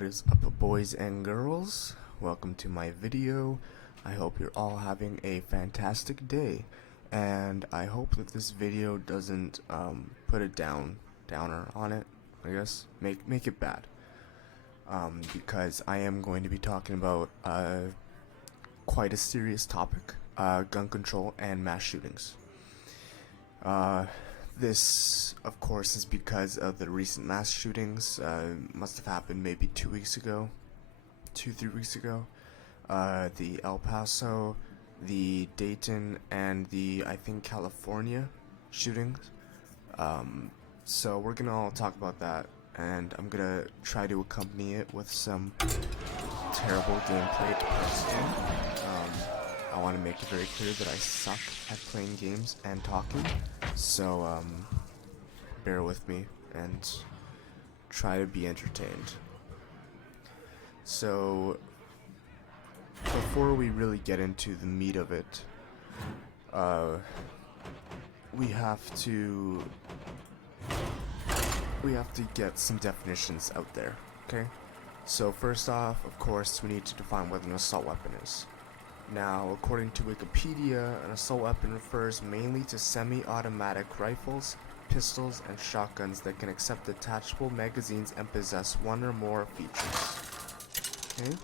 What is up, boys and girls? Welcome to my video. I hope you're all having a fantastic day, and I hope that this video doesn't put a downer on it. I guess make it bad, because I am going to be talking about quite a serious topic: gun control and mass shootings. This, of course, is because of the recent mass shootings. Must have happened maybe 2 weeks ago, 3 weeks ago. The El Paso, the Dayton, and the, I think, California shootings. So we're gonna all talk about that, and I'm gonna try to accompany it with some terrible gameplay at Hearthstone. I want to make it very clear that I suck at playing games and talking, so bear with me and try to be entertained. So before we really get into the meat of it, we have to get some definitions out there, okay? So first off, of course, we need to define what an assault weapon is. Now, according to Wikipedia, an assault weapon refers mainly to semi-automatic rifles, pistols, and shotguns that can accept detachable magazines and possess one or more features. Okay?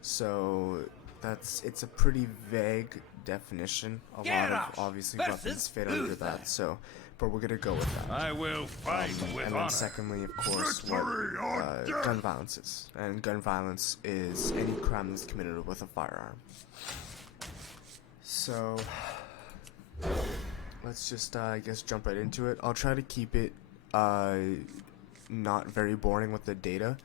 So, it's a pretty vague definition. A lot of, obviously, weapons fit under that, so, but we're gonna go with that. I will fight with and then secondly, of course, what gun violence is. And gun violence is any crime that's committed with a firearm. So, let's just, I guess, jump right into it. I'll try to keep it not very boring with the data,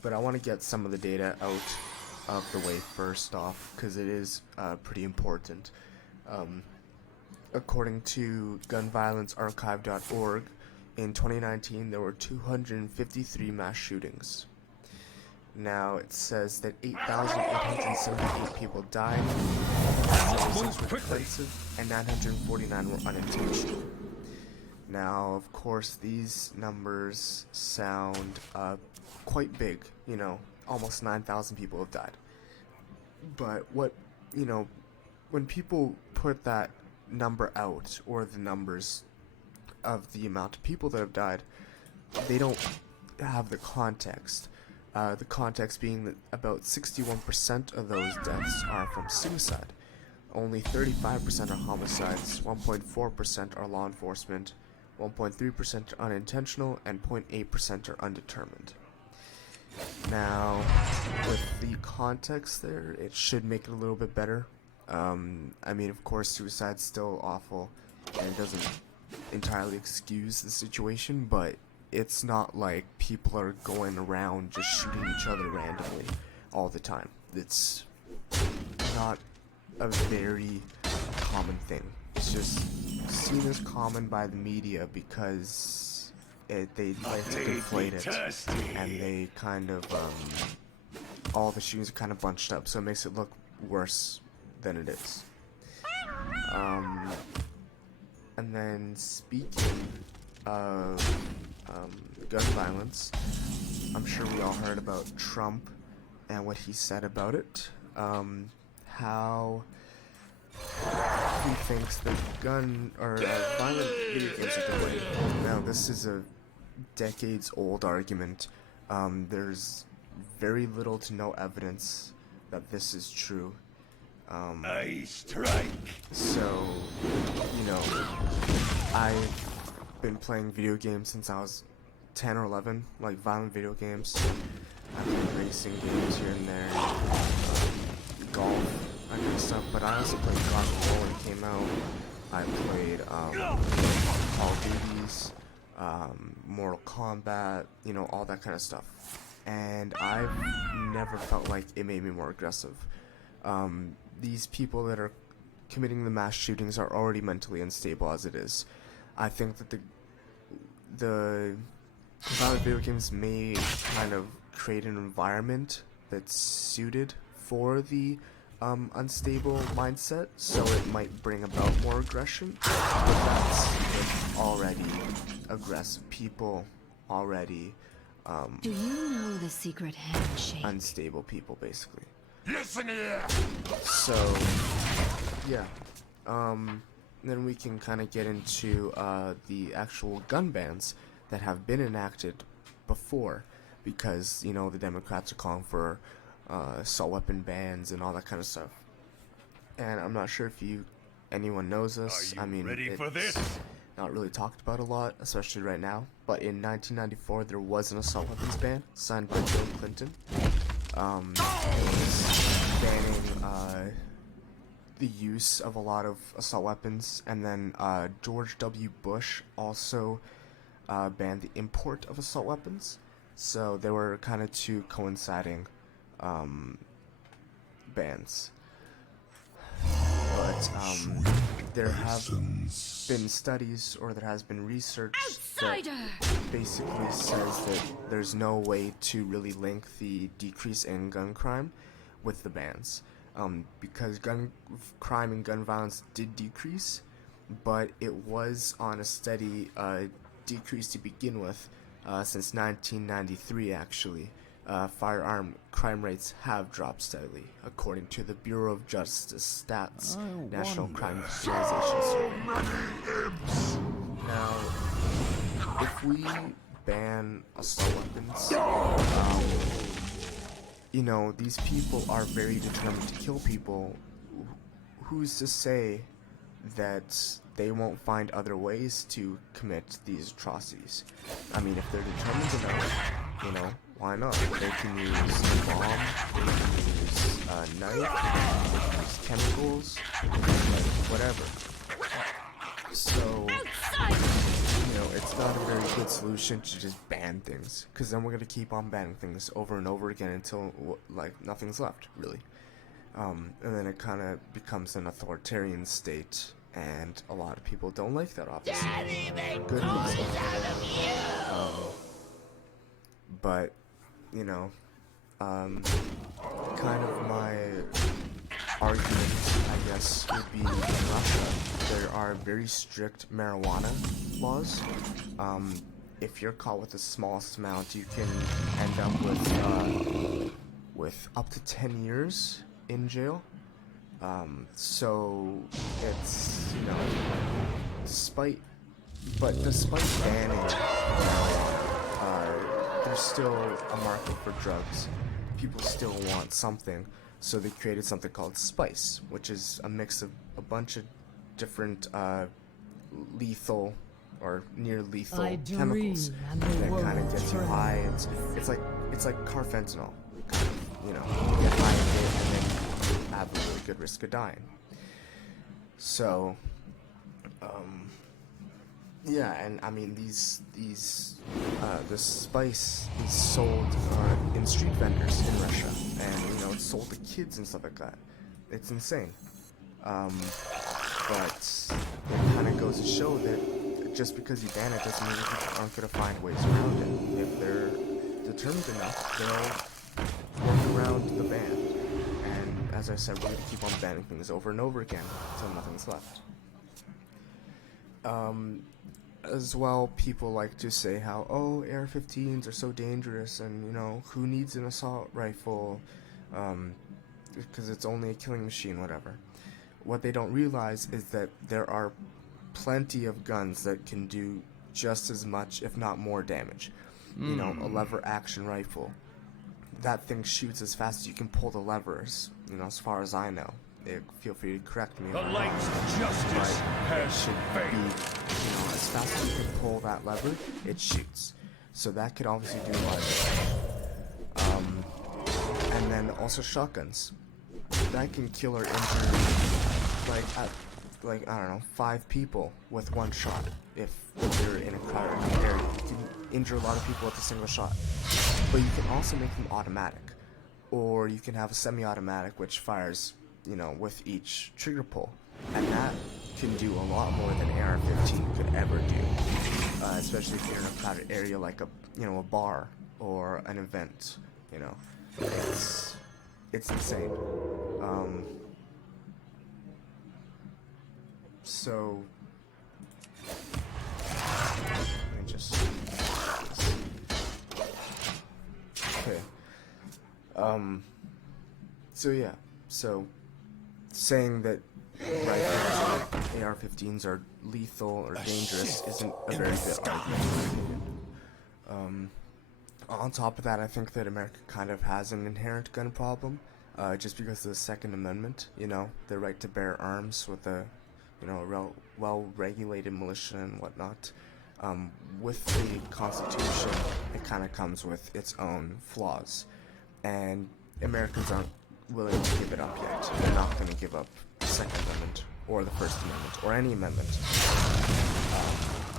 but I want to get some of the data out of the way first off, because it is pretty important. According to gunviolencearchive.org, in 2019 there were 253 mass shootings. Now it says that 8,878 people died, 76 were defensive, and 949 were unintentional. Now, of course, these numbers sound quite big. You know, almost 9,000 people have died. But when people put that number out, or the numbers of the amount of people that have died, they don't have the context. The context being that about 61% of those deaths are from suicide. Only 35% are homicides, 1.4% are law enforcement, 1.3% are unintentional, and 0.8% are undetermined. Now, with the context there, it should make it a little bit better. I mean, of course, suicide's still awful, and it doesn't entirely excuse the situation, but it's not like people are going around just shooting each other randomly all the time. It's not a very common thing. It's just seen as common by the media because they like to inflate it, and they kind of, all the shootings are kind of bunched up, so it makes it look worse than it is. And then speaking of gun violence, I'm sure we all heard about Trump and what he said about it. How he thinks that violent video games are the way. Now, this is a decades-old argument. There's very little to no evidence that this is true. I strike. So, I've been playing video games since I was 10 or 11, like violent video games. I've played racing games here and there, golf, that kind of stuff, but I also played God of War when it came out. I played Call of Duties, Mortal Kombat, all that kind of stuff. And I've never felt like it made me more aggressive. These people that are committing the mass shootings are already mentally unstable as it is. I think that the violent video games may kind of create an environment that's suited for the unstable mindset, so it might bring about more aggression. But that's with already aggressive people, already Do you know the secret handshake? unstable people, basically. Listen here. So, yeah. Then we can kind of get into the actual gun bans that have been enacted before, because, you know, the Democrats are calling for assault weapon bans and all that kind of stuff. And I'm not sure if anyone knows this. Are you ready for this? Not really talked about a lot, especially right now. But in 1994, there was an assault weapons ban signed by Bill Clinton. It was banning the use of a lot of assault weapons, and then George W. Bush also banned the import of assault weapons. So they were kind of two coinciding bans. But there have been studies, or there has been research that basically says that there's no way to really link the decrease in gun crime with the bans. Because gun crime and gun violence did decrease, but it was on a steady decrease to begin with since 1993, actually. Firearm crime rates have dropped steadily, according to the Bureau of Justice Stats National Crime Victimization Survey. Now, if we ban assault weapons, you know, these people are very determined to kill people. Who's to say that they won't find other ways to commit these atrocities? I mean, if they're determined enough, you know, why not? They can use a bomb, they can use a knife, they can use chemicals, like, whatever. So, you know, it's not a very good solution to just ban things, because then we're going to keep on banning things over and over again until, like, nothing's left, really. And then it kind of becomes an authoritarian state, and a lot of people don't like that, obviously. Good reason. But, you know, kind of my argument, I guess, would be in Russia, there are very strict marijuana laws. If you're caught with the smallest amount, you can end up with up to 10 years in jail. So it's, you know, despite banning marijuana, there's still a market for drugs. People still want something, so they created something called spice, which is a mix of a bunch of different lethal or near lethal chemicals that kind of gets you high. It's like carfentanil, kind of, you know, you get high of it and then you have a really good risk of dying. So, yeah, and I mean the spice is sold in street vendors in Russia, and you know, it's sold to kids and stuff like that. It's insane. But it kind of goes to show that just because you ban it doesn't mean people aren't going to find ways around it. If they're determined enough, they'll work around the ban. And as I said, we're going to keep on banning things over and over again until nothing's left. As well, people like to say how, oh, AR-15s are so dangerous, and, you know, who needs an assault rifle, because it's only a killing machine, whatever. What they don't realize is that there are plenty of guns that can do just as much, if not more, damage. You know, a lever action rifle. That thing shoots as fast as you can pull the levers, you know, as far as I know. Feel free to correct me. The light's justice has failed. You know, as fast as you can pull that lever, it shoots. So that could obviously do much. And then also shotguns. That can kill or injure, like I don't know, 5 people with one shot. If you're in a crowded area, you can injure a lot of people with a single shot. But you can also make them automatic, or you can have a semi-automatic which fires, you know, with each trigger pull, and that can do a lot more than AR-15 could ever do, especially if you're in a crowded area like a bar or an event. You know, it's insane. So let me just So yeah, so saying that rifles, AR-15s are lethal or dangerous isn't a very good argument. On top of that, I think that America kind of has an inherent gun problem, just because of the Second Amendment, you know, the right to bear arms with a, you know, well-regulated militia and whatnot. With the Constitution, it kind of comes with its own flaws, and Americans aren't willing to give it up yet. They're not going to give up the Second Amendment, or the First Amendment, or any amendment,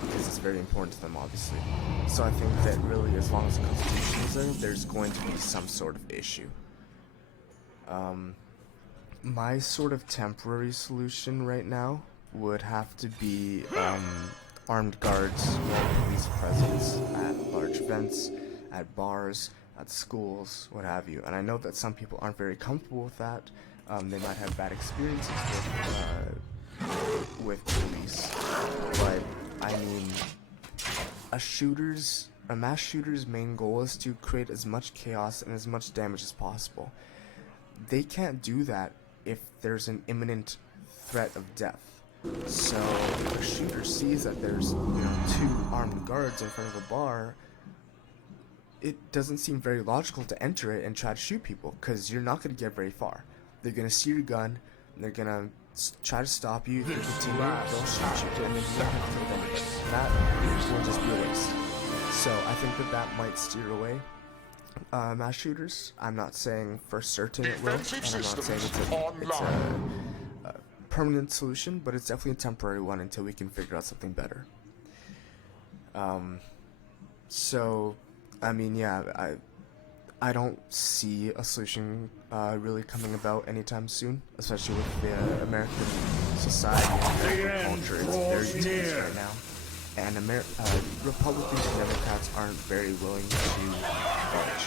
because it's very important to them, obviously. So I think that really, as long as the Constitution is there, there's going to be some sort of issue. My sort of temporary solution right now would have to be armed guards or police presence at large events, at bars, at schools, what have you. And I know that some people aren't very comfortable with that. They might have bad experiences with police, but I mean, a mass shooter's main goal is to create as much chaos and as much damage as possible. They can't do that if there's an imminent threat of death. So if a shooter sees that there's, you know, 2 armed guards in front of a bar, it doesn't seem very logical to enter it and try to shoot people, because you're not going to get very far. They're going to see your gun, and they're going to try to stop you. If you continue, they'll shoot you, and then you don't have to take them. That will just be a waste. So I think that might steer away mass shooters. I'm not saying for certain it will, and I'm not saying it's a permanent solution, but it's definitely a temporary one until we can figure out something better. So, I mean, yeah, I don't see a solution really coming about anytime soon, especially with the American society and culture. It's very tense right now, and Republicans and Democrats aren't very willing to budge.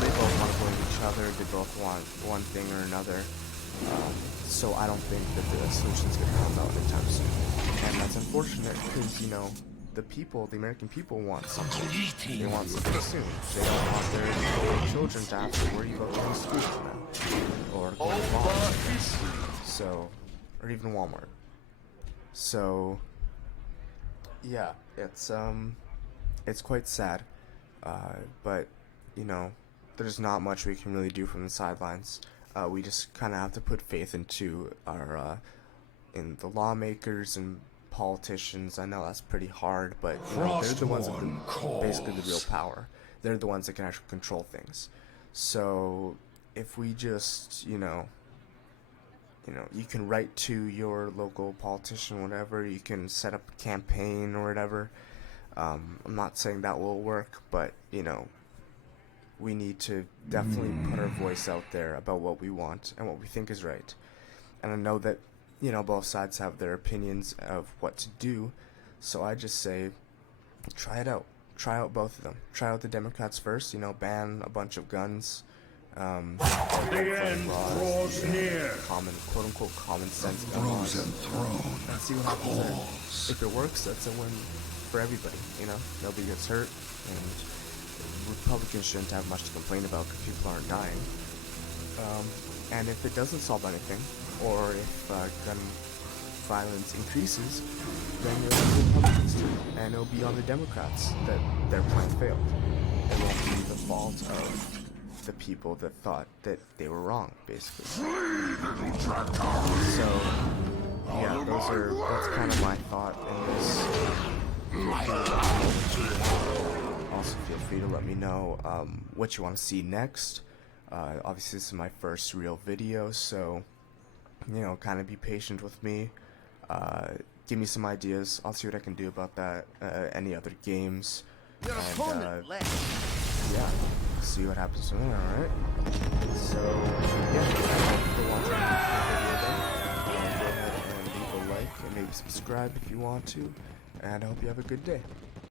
They both want to blame each other. They both want one thing or another. So I don't think that the solution's going to come out anytime soon, and that's unfortunate because, you know, the American people want something. They want something soon. They don't want their children to have to worry about going to school now, or going to Walmart, so, or even Walmart. So, yeah, it's quite sad, but, you know, there's not much we can really do from the sidelines. We just kind of have to put faith into in the lawmakers and politicians. I know that's pretty hard, but you know, they're the ones with basically the real power. They're the ones that can actually control things. So if we just, you know, you can write to your local politician, whatever. You can set up a campaign or whatever. I'm not saying that will work, but you know, we need to definitely put our voice out there about what we want and what we think is right. And I know that, you know, both sides have their opinions of what to do, so I just say, try it out. Try out both of them. Try out the Democrats first, you know, ban a bunch of guns, The end draws near. quote-unquote common sense gun laws, and see what happens there. If it works, that's a win for everybody, you know? Nobody gets hurt, and Republicans shouldn't have much to complain about because people aren't dying. And if it doesn't solve anything, or if gun violence increases, then you'll have the Republicans too, and it'll be on the Democrats that their plan failed. It won't be the fault of the people that thought that they were wrong, basically. So, yeah, that's kind of my thought in this. Also, feel free to let me know what you want to see next. Obviously, this is my first real video, so, you know, kind of be patient with me. Give me some ideas. I'll see what I can do about that. Any other games. And, yeah, see what happens from there, alright? So, yeah, thanks for watching the video then. Go ahead and leave a like and maybe subscribe if you want to. And I hope you have a good day.